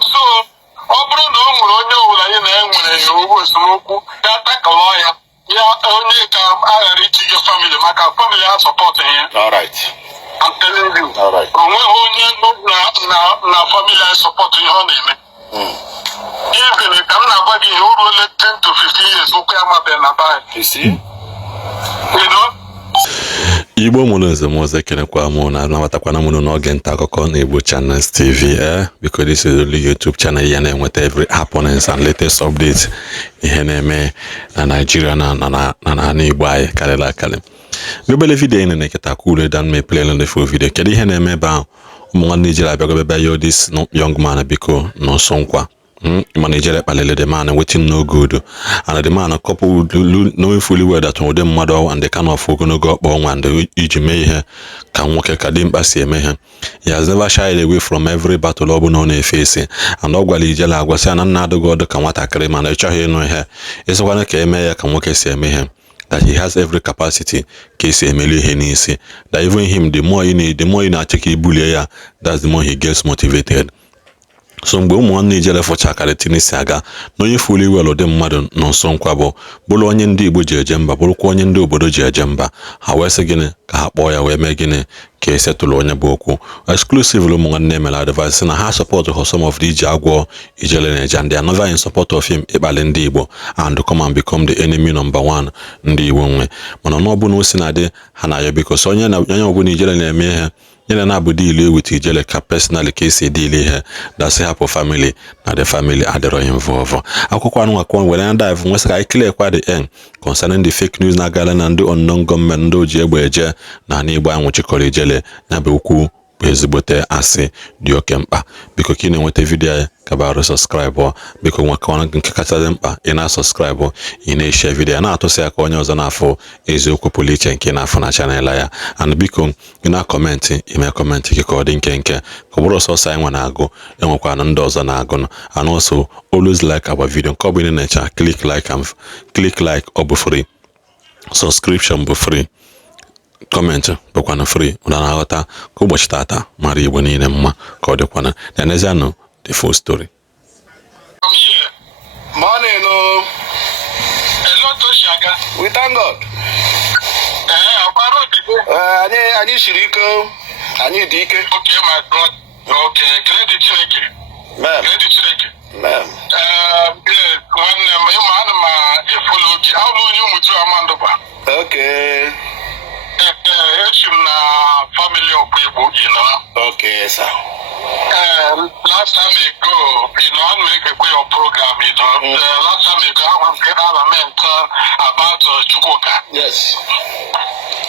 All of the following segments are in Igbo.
So ọ bụrụ na o nwere onye ọbụla anyị na-enwere ya ogbu esemokwu ya takalọ ya onye ka aghara itinye family maka family ha sọpọtụ ya. I'm telling you. Onweghị onye na family ha sọpọtụ ihe ọ na-eme. Even ka m na-agwa gị ihe o ruole 10 to 15 years ụkwụ ya mabeghị na baị. You know? Igbo mụrụ nze m ọzọ ekenekwa mụ na anabatakwana mụ n'oge nta akụkọ na Ijele'S TV because this is the only YouTube channel ya na-enweta every happenings and latest updates ihe na-eme na Nigeria na Igbo anyị karịrị akarị. Obele video anyị na-eketa cool dan me play on the full video. Kedu ihe na-eme ebe ahụ? Ụmụ nwanne Ijele abịagobe yo this young man biko n'ọsọ nkwa. Manager palele the man waiting no good and the man a couple knowing fully well that one them mother and they cannot gonna go up on and the ijime here can work a kadimba see. He has never shied away from every battle on a face and ogwali Ijele was an another god can what a cream and a chahe no hair is one a can work a see that he has every capacity case Emily Henisi that even him the more you need check bully that's the more he gets motivated. So mgbe ụmụ nwanne Ijele fọchakara tinisi aga na onye fuli welo dị mmadụ nọ nso nkwa bụrụ onye ndị Igbo ji eje mba bụrụkwa onye ndị obodo ji eje mba ha wee sị gịnị ka ha kpọọ ya wee mee gịnị ka esetụlụ onye bụ okwu exclusively ụmụ nwanne mere advice na ha support her some of the iji agwọ Ijele na-eje and they are never in support of him ịkpali ndị Igbo and come and become the enemy number one ndị Igbo nwe mana n'ọbụ na o si na dị ha na ya because onye ọbụla Ijele na-eme ihe nyere na abụ deal with Ijele ka personally case deal ihe that's happen family na the family adero involved akwụkwọ anụ akọ were na dive nwesa ka clear kwa the end concerning the fake news na gala na ndị unknown government ndị oji egbe eje na n'Igbo anwụchikọrọ Ijele na be ukwu bụ ezigbote asị dị oke mkpa biko ka ị na-enweta vidio ya ka bara subscribe biko nwakọrọ nke kacha dị mkpa ị na-subscribe ị na-share vidio na-atụsị ya ka onye ọzọ na-afụ eziokwu pụrụ iche nke na-afụ na channel ya and biko ị na-comment ime comment gị ka ọ dị nke ka ọ bụrụ sọsọ anyị nwe na-agụ enwekwa na ndị ọzọ na-agụ and also always like our video nke ọ bụ na-echa click like ọ bụ free subscription bụ free comment bụkwana free ụna na-aghọta ka ụbọchị tata mara Igbo niile mma ka ọ dịkwana na nezianụ the full story. I'm here. Morning, hello Toshaga. We thank God. Anyị siri ike, anyị dị ike. Okay, my brother. Okay, credit Chineke. Ma'am. Credit Chineke. Ma'am. Follow you. How long you with Amandoba? Okay. Family of people, you know. Okay, sir. Last time ago, you know, I make a your program, you know. Last time ago, I was getting element about Chukwuka. Yes.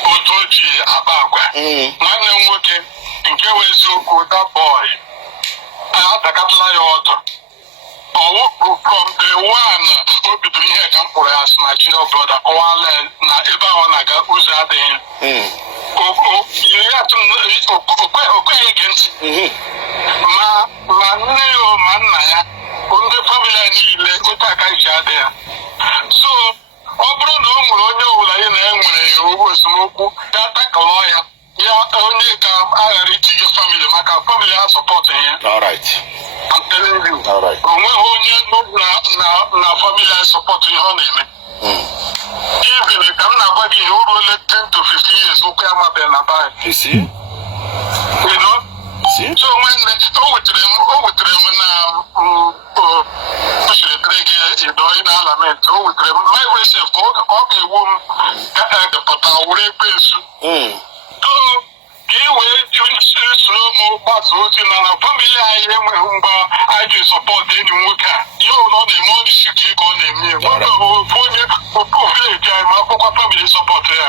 Otoji Abagwa. One name working in Kewezu, that boy. I had the Catalan author. From the one who between here come for us, my junior brother, Oale, na eba onaga uzade. You have to okay against. Maneo manaya, on the family ni le utaka jade. So, obro no onye ola ye na enwere ogbu esemokwu ya takalọ ya onye ka aghara itinye family maka family ha support ya. All right. I'm telling you. All right. Onweghị onye na family ha support ihe ọ na-eme. Even ka m na-agwa gị ihe o ruole 10 to 15 years ụkwụ ya mabeghị na baị. You see? You know? So nwanne o wetere m na oshiretere gị ịdọ ị na-alament o wetere m my way self ka ọ ga-ewu m depụta were ekwensu. Ka e wee soro m gbasa ozi na famili anyị enweghị mgbe anyị ji sọpọt enyi nwoke a ihe ụlọ na-eme ọrụ isi ka ọ na-eme ofu onye vileji anyị ma akwụkwọ famili sọpọt ya.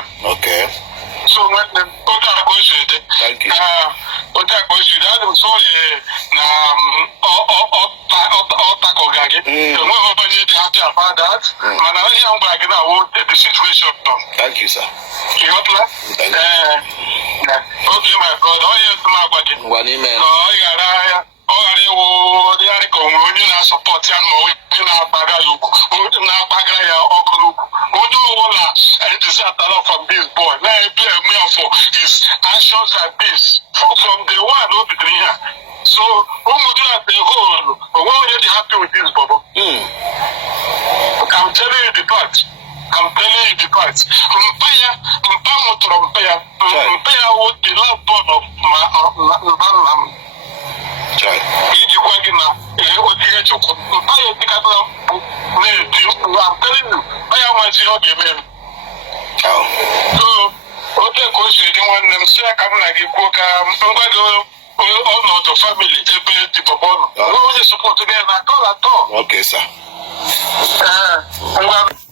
So nwanne oge a ka o si dị oge a ka o si dị adị m sori na ọ takọga gị enweghị ọbanye dị happy about that mana ihe m gwara gị na wo the situation nọ. Thank you, sir. You got that? Okay, my brother. Oh, yes, my body. One email. Oh, yeah, they are going to support you. You know, Baga, you now Baga, or Kulu. Who do you want to from this boy? Let me be a for his actions like this from the one who be here. So, Umudu at the whole, we're already happy with this, Bobo. I'm telling you the part. I'm telling you the part. Mpaya would the love born of Manam. I'm telling you, I want you to be. So, okay, because you don't want them to say, I'm like a book, not a family, we support together at all. Okay, sir.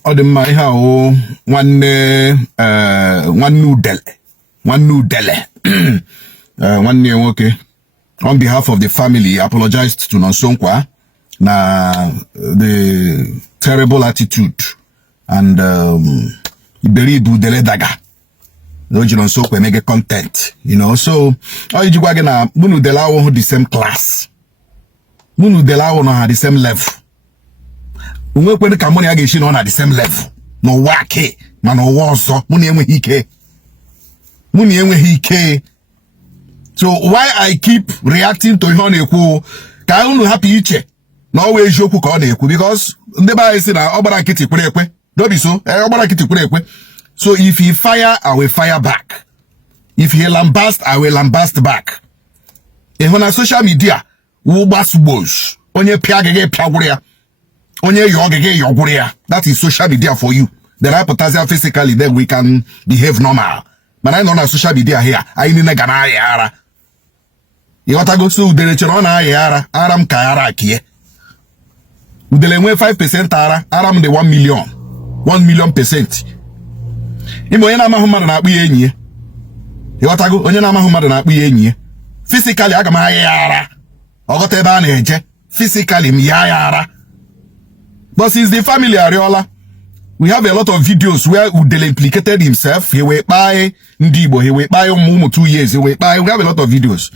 Ọ dị mma ihe ahụ nwanne Udele nwanne nwoke on behalf of the family apologized to Nonsonkwa na the terrible attitude and iberibe Udele daga n'oji Nonsonkwa emege content, you know. So ọ ijikwa gị na mụ Udele ahụ the same class, mụ Udele ahụ na the same level. Unwekwene ka money ga-eshi na the same level no wake mana ọwa ọzọ mụ na-enweghị ike. So why I keep reacting to ihe ọ na-ekwu ka unu hapụ iche na ọwa eziokwu ka ọ na-ekwu, because ndị be anyị sị na ọgbara nkịtị kwere ekwe dobi so ọgbara nkịtị kwere ekwe. So if he fire, I will fire back. If he lambast, I will lambast back. Ịhụ na social media wụ gbasgbos onye pịa gege pịagwụrụ ya, onye yogege yogwụrụ ya. That is social media for you. Then I potassium physically, then we can behave normal. But I know na social media here. I need na gana ara. You got to go to Udele chere na ara. Aram ka ara kie. Udele nwe 5% ara. Aram de 1 million. 1 million%. Imo onye na-amahụ mmadụ na-akpụ ya enyi ya. You got to go onye na-amahụ mmadụ na-akpụ ya enyi ya. Physically aga m ya ara. Ogote ebe a na-eje. Physically m ya ara. But since the family Ariola, we have a lot of videos where Udele implicated himself. He will buy Ndigbo. He will buy 2 years. He will buy. We have a lot of videos.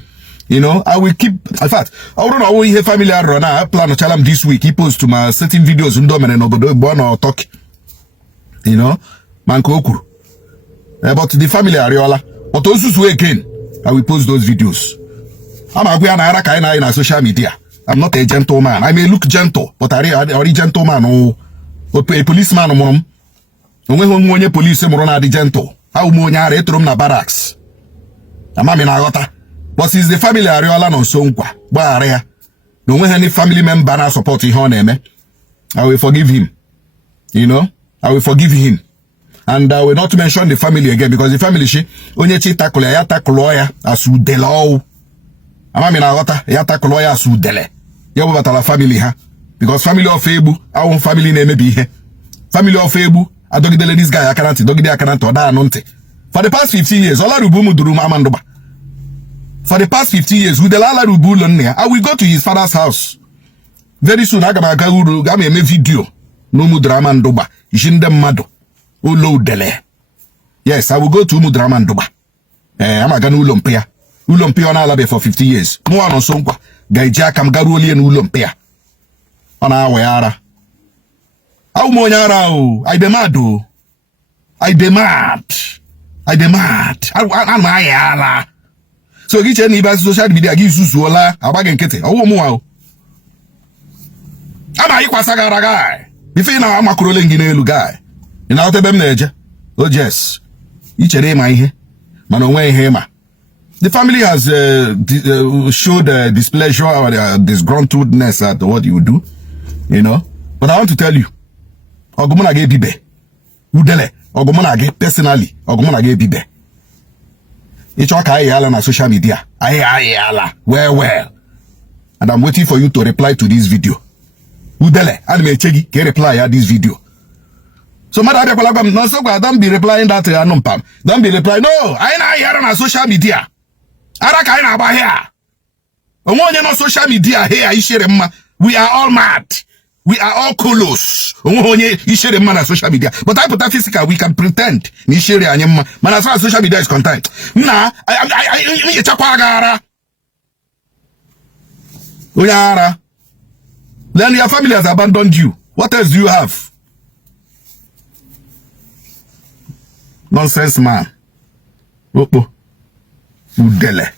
You know, I will keep. In fact, I don't know how family Ariola. I plan to tell him this week. He posts to my certain videos. Talk. You know, Manko Okuru. But the family Ariola. But also again, I will post those videos. I'm a social media. I'm not a gentleman. I may look gentle, but I already gentleman. Oh, a policeman. Only police na di gentle. How munya retro na barracks. Amami na gota. But since the family Ariola no Sonkwa, ba area. No when any family member na support him, I will forgive him. You know, I will forgive him. And I will not mention the family again, because the family onye chi tackle ya tackle ya as Udele. Amami na gota ya tackle ya as Udele. You about our family, huh? Because family of Ebu, our family name be here. Family of Ebu, I don't get this guy, I can't or that nonte. For the past 15 years, all Rubumu Durum Amandoba. For the past 15 years, with the Lala Rubulon, I will go to his father's house. Very soon, I got a video. No Mudramandoba. Jinde Mado. Udele. Yes, I will go to Mudramandoba. I'm a Ganu Lumpia. Ulumpia on Alabe for 50 years. No one on Sonkwa. Gaija kam garuli en Ulumpia. Ona weara. Au monyara o. I demand. I'm my. So each any social media gives you sola. Abagen kete. Owo mu o. Ama ikwa sagara guy. Ife na amakurole nginelu guy. Ina otebem na eje. Oh yes. Ichere ma ihe. Mana onwe ihe ma. The family has showed displeasure or disgruntledness at what you do, you know. But I want to tell you, Ogumona ge bibe, Udele, Ogumona ge personally, Ogumona ge bibe. It's okay, yala na social media. Yala, well. And I'm waiting for you to reply to this video. Udele, and me chegi ke reply at this video. So mother don't be replying that anumpam. Don't be replying. No, I na yala na social media. Araka ina ba here. Omonye no social media here ishere. We are all mad. We are all colos. Omonye ishere na social media. But I put that physical, we can pretend. Ni ishere anyema. Man, as far as social media is concerned. Nah, I chakwagara. Uyara. Then your family has abandoned you. What else do you have? Nonsense man. Udele.